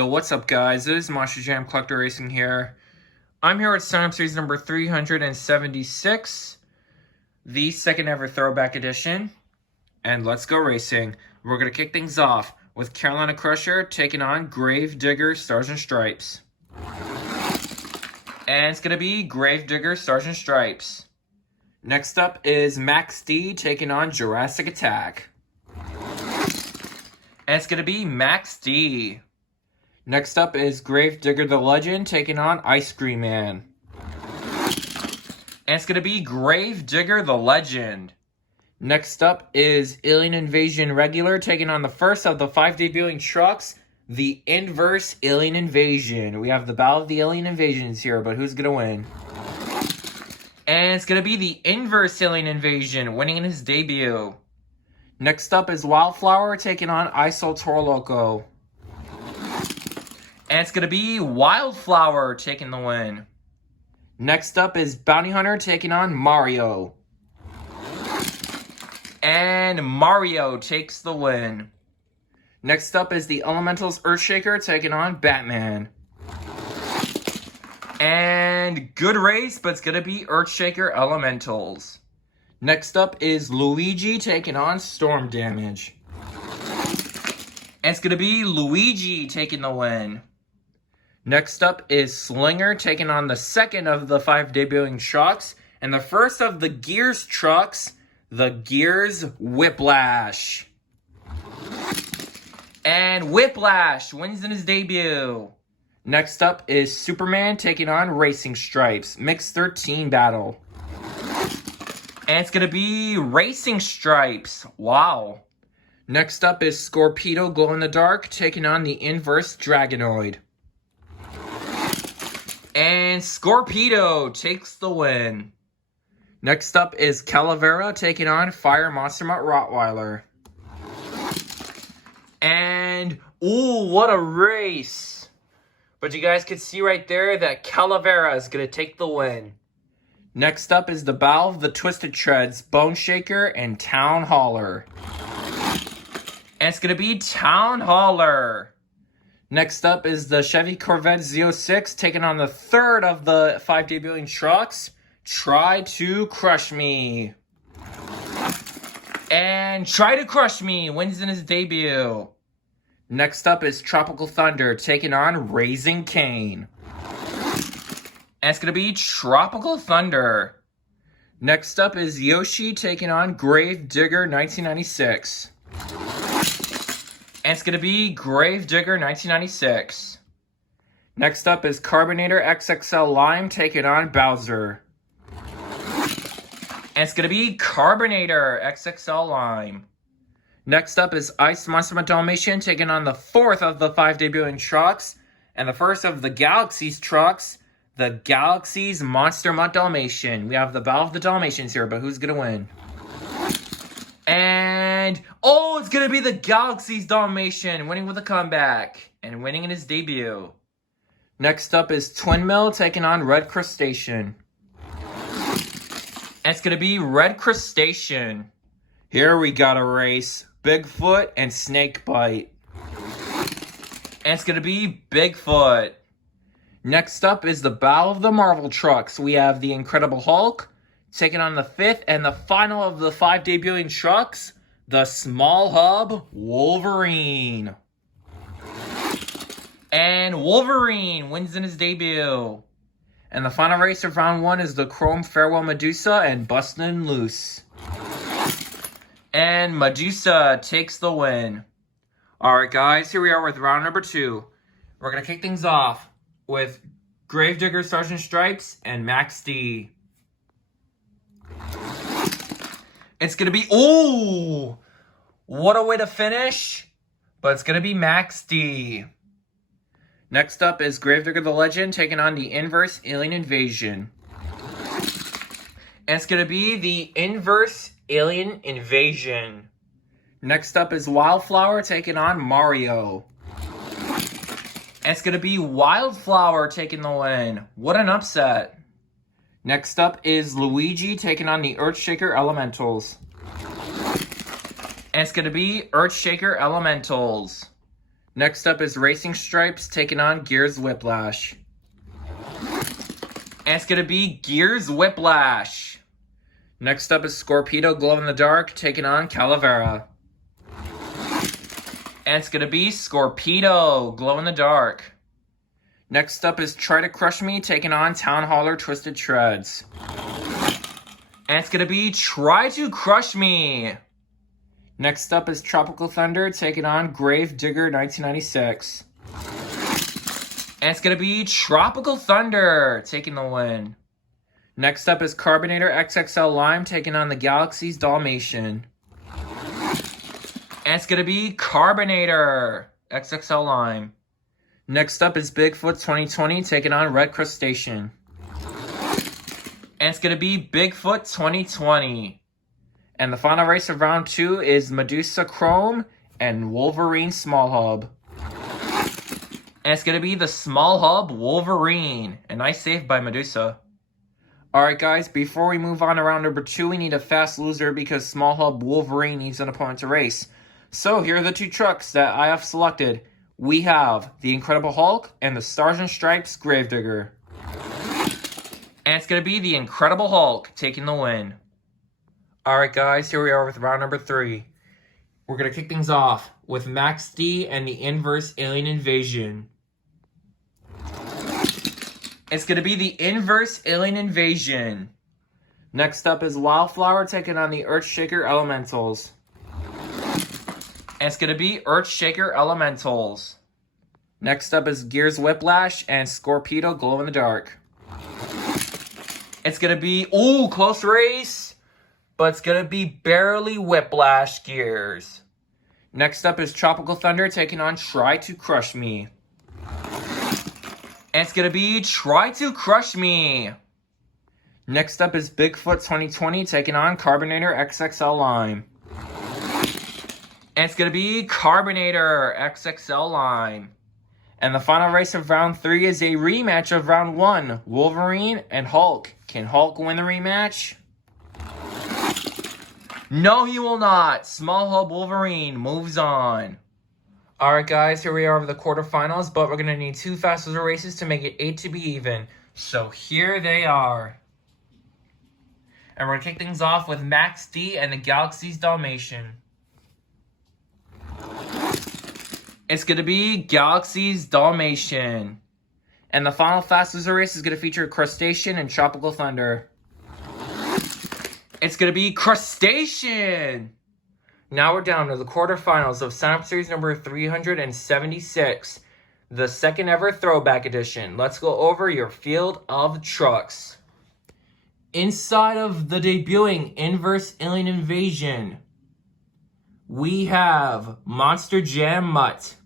Yo, what's up, guys? It is Monster Jam Collector Racing here. I'm here with Sign Up Series number 376, the second ever Throwback Edition. And let's go racing. We're going to kick things off with Carolina Crusher taking on Grave Digger Stars and Stripes. And it's going to be Grave Digger Stars and Stripes. Next up is Max D taking on Jurassic Attack. And it's going to be Max D. Next up is Grave Digger the Legend taking on Ice Cream Man. And it's going to be Grave Digger the Legend. Next up is Alien Invasion Regular taking on the first of the 5 debuting trucks, the Inverse Alien Invasion. We have the Battle of the Alien Invasions here, but who's going to win? And it's going to be the Inverse Alien Invasion winning in his debut. Next up is Wildflower taking on Isol Toro Loco. And it's going to be Wildflower taking the win. Next up is Bounty Hunter taking on Mario. And Mario takes the win. Next up is the Elementals Earthshaker taking on Batman. And good race, but it's going to be Earthshaker Elementals. Next up is Luigi taking on Storm Damage. And it's going to be Luigi taking the win. Next up is Slinger taking on the second of the 5 debuting trucks. And the first of the Gears trucks, the Gears Whiplash. And Whiplash wins in his debut. Next up is Superman taking on Racing Stripes. Mixed 13 battle. And it's going to be Racing Stripes. Wow. Next up is Scorpedo Glow in the Dark taking on the Inverse Dragonoid. And Scorpedo takes the win. Next up is Calavera taking on Fire Monster Mutt Rottweiler. And, ooh, what a race. But you guys can see right there that Calavera is going to take the win. Next up is the Battle of the Twisted Treads, Bone Shaker and Town Hauler. And it's going to be Town Hauler. Next up is the Chevy Corvette Z06 taking on the third of the 5 debuting trucks, Try to Crush Me. And Try to Crush Me wins in his debut. Next up is Tropical Thunder taking on Raising Cain. And it's going to be Tropical Thunder. Next up is Yoshi taking on Grave Digger 1996. And it's going to be Grave Digger 1996. Next up is Carbonator XXL Lime taking on Bowser. And it's going to be Carbonator XXL Lime. Next up is Ice Monster Mutt Dalmatian taking on the fourth of the 5 debuting trucks. And the first of the Galaxy's trucks, the Galaxy's Monster Mutt Dalmatian. We have the Battle of the Dalmatians here, but who's going to win? And, oh, it's going to be the Galaxy's Dalmatian winning with a comeback and winning in his debut. Next up is Twin Mill taking on Red Crustacean. And it's going to be Red Crustacean. Here we got a race. Bigfoot and Snakebite. And it's going to be Bigfoot. Next up is the Battle of the Marvel Trucks. We have the Incredible Hulk taking on the fifth and the final of the 5 debuting trucks, the Small Hub Wolverine. And Wolverine wins in his debut. And the final race of round 1 is the Chrome Farewell Medusa and Bustin' Loose. And Medusa takes the win. Alright guys, here we are with round number 2. We're going to kick things off with Gravedigger Sergeant Stripes and Max D. It's going to be, ooh, what a way to finish. But it's going to be Max D. Next up is Gravedigger the Legend taking on the Inverse Alien Invasion. And it's going to be the Inverse Alien Invasion. Next up is Wildflower taking on Mario. And it's going to be Wildflower taking the win. What an upset. Next up is Luigi taking on the Earthshaker Elementals. And it's going to be Earthshaker Elementals. Next up is Racing Stripes taking on Gears Whiplash. And it's going to be Gears Whiplash. Next up is Scorpedo Glow in the Dark taking on Calavera. And it's going to be Scorpedo Glow in the Dark. Next up is Try to Crush Me taking on Town Hauler Twisted Shreds. And it's going to be Try to Crush Me. Next up is Tropical Thunder taking on Grave Digger 1996. And it's going to be Tropical Thunder taking the win. Next up is Carbonator XXL Lime taking on the Galaxy's Dalmatian. And it's going to be Carbonator XXL Lime. Next up is Bigfoot 2020 taking on Red Crustacean. And it's going to be Bigfoot 2020. And the final race of round 2 is Medusa Chrome and Wolverine Small Hub. And it's going to be the Small Hub Wolverine. A nice save by Medusa. Alright guys, before we move on to round number 2, we need a fast loser because Small Hub Wolverine needs an opponent to race. So here are the 2 trucks that I have selected. We have the Incredible Hulk and the Stars and Stripes Gravedigger. And it's going to be the Incredible Hulk taking the win. Alright guys, here we are with round number 3. We're going to kick things off with Max D and the Inverse Alien Invasion. It's going to be the Inverse Alien Invasion. Next up is Wildflower taking on the Earthshaker Elementals. And it's going to be Earthshaker Elementals. Next up is Gears Whiplash and Scorpedo Glow in the Dark. It's going to be, close race, but it's going to be barely Whiplash Gears. Next up is Tropical Thunder taking on Try to Crush Me. And it's going to be Try to Crush Me. Next up is Bigfoot 2020 taking on Carbonator XXL Lime. And it's going to be Carbonator XXL Lime. And the final race of round 3 is a rematch of round 1. Wolverine and Hulk. Can Hulk win the rematch? No, he will not. Small Hub Wolverine moves on. Alright guys, here we are with the quarterfinals, but we're going to need 2 fast loser races to make it 8 to be even. So here they are. And we're going to kick things off with Max D and the Galaxy's Dalmatian. It's going to be Galaxy's Dalmatian. And the final fast loser race is going to feature Crustacean and Tropical Thunder. It's going to be Crustacean. Now we're down to the quarterfinals of Sign Up Series number 376. The second ever Throwback Edition. Let's go over your field of trucks. Inside of the debuting Inverse Alien Invasion, we have Monster Jam Mutt.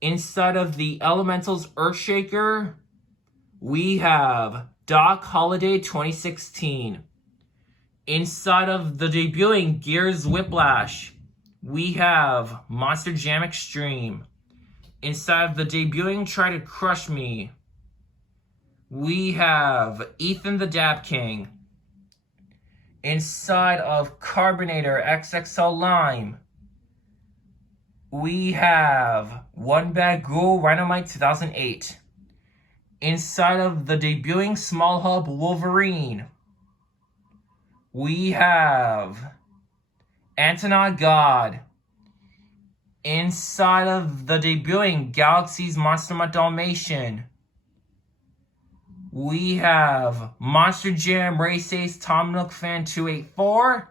Inside of the Elementals Earthshaker, we have Doc Holiday 2016. Inside of the debuting Gears Whiplash, we have Monster Jam Extreme. Inside of the debuting Try to Crush Me, we have Ethan the Dap King. Inside of Carbonator XXL Lime, we have One Bad Ghoul Rhinomite 2008. Inside of the debuting Small Hub Wolverine, we have Antonaut God. Inside of the debuting Galaxy's Monster Mutt Dalmatian, we have Monster Jam Race Ace Tom Nook Fan 284.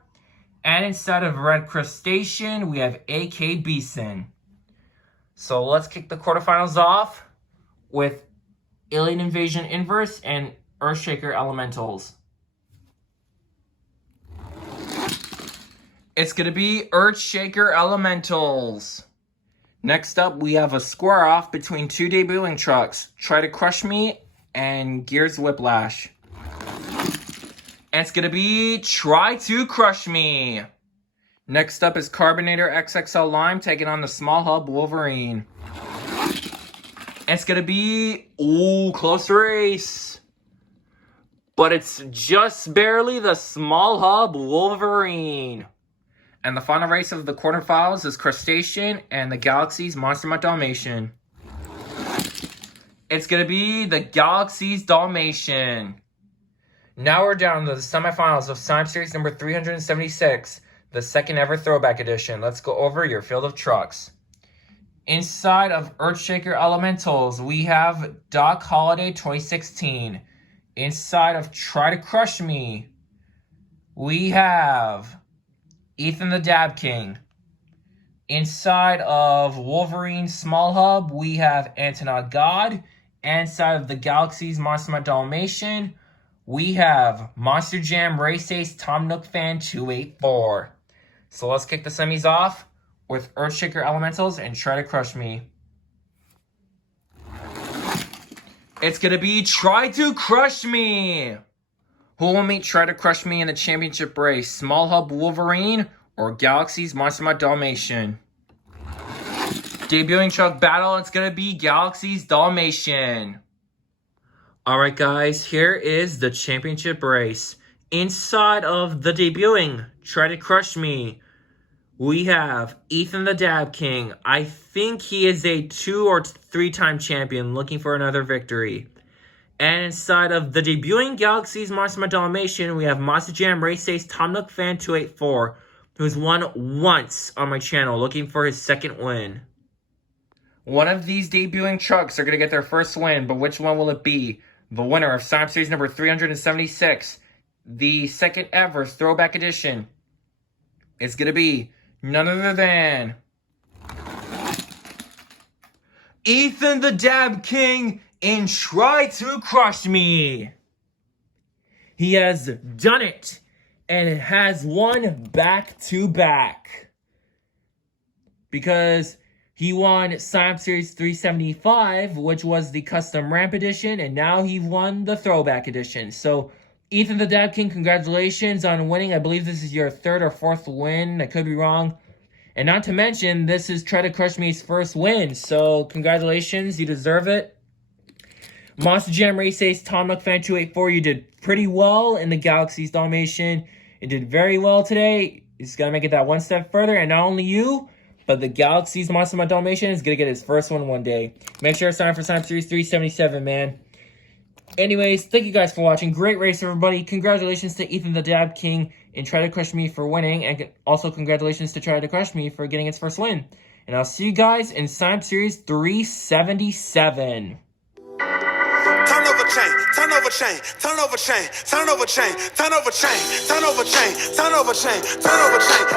And inside of Red Crustacean, we have AK Beeson. So let's kick the quarterfinals off with Alien Invasion Inverse and Earthshaker Elementals. It's going to be Earthshaker Elementals. Next up, we have a square-off between 2 debuting trucks, Try to Crush Me and Gears Whiplash. And it's going to be Try to Crush Me. Next up is Carbonator XXL Lime taking on the Small Hub Wolverine. And it's going to be, close race. But it's just barely the Small Hub Wolverine. And the final race of the quarterfinals is Crustacean and the Galaxy's Monster Mutt Dalmatian. It's going to be the Galaxy's Dalmatian. Now we're down to the semifinals of Slime Series number 376, the second ever Throwback Edition. Let's go over your field of trucks. Inside of Earthshaker Elementals, we have Doc Holiday 2016. Inside of Try to Crush Me, we have Ethan the Dab King. Inside of Wolverine Small Hub, we have Antonaut God. Inside of the Galaxy's Monster Mutt Dalmatian, we have Monster Jam Race Ace Tom Nook Fan 284. So let's kick the semis off with Earthshaker Elementals and Try to Crush Me. It's going to be Try to Crush Me. Who will meet Try to Crush Me in the championship race? Small Hub Wolverine or Galaxy's Monster Mutt Dalmatian? Debuting truck battle, it's going to be Galaxy's Dalmatian. Alright guys, here is the championship race. Inside of the debuting Try to Crush Me, we have Ethan the Dab King. I think he is a 2 or 3-time champion looking for another victory. And inside of the debuting Galaxy's Monster Mutt Dalmatian, we have Monster Jam Race Ace Tom Nook Fan 284, who's won once on my channel, looking for his second win. One of these debuting trucks are going to get their first win, but which one will it be? The winner of Slime Series number 376, the second ever Throwback Edition, is going to be none other than Ethan the Dab King in Try to Crush Me. He has done it and has won back-to-back. Because he won Slime Series 375, which was the Custom Ramp Edition, and now he won the Throwback Edition. So, Ethan the Dab King, congratulations on winning. I believe this is your 3rd or 4th win. I could be wrong. And not to mention, this is Try to Crush Me's first win. So, congratulations. You deserve it. Monster Jam Race Ace Tom Nook Fan 284, you did pretty well in the Galaxy's Dalmatian. You did very well today. You just got to make it that one step further. And not only you, but the Galaxy's Monster Mutt Dalmatian is going to get his first one day. Make sure to sign up for Slime Series 377, man. Anyways, thank you guys for watching. Great race, everybody. Congratulations to Ethan the Dab King and Try to Crush Me for winning. And also congratulations to Try to Crush Me for getting its first win. And I'll see you guys in Slime Series 377. Turn over chain, turn over chain, turn over chain, turn over chain, turn over chain, turn over chain, turn over chain, turn over chain.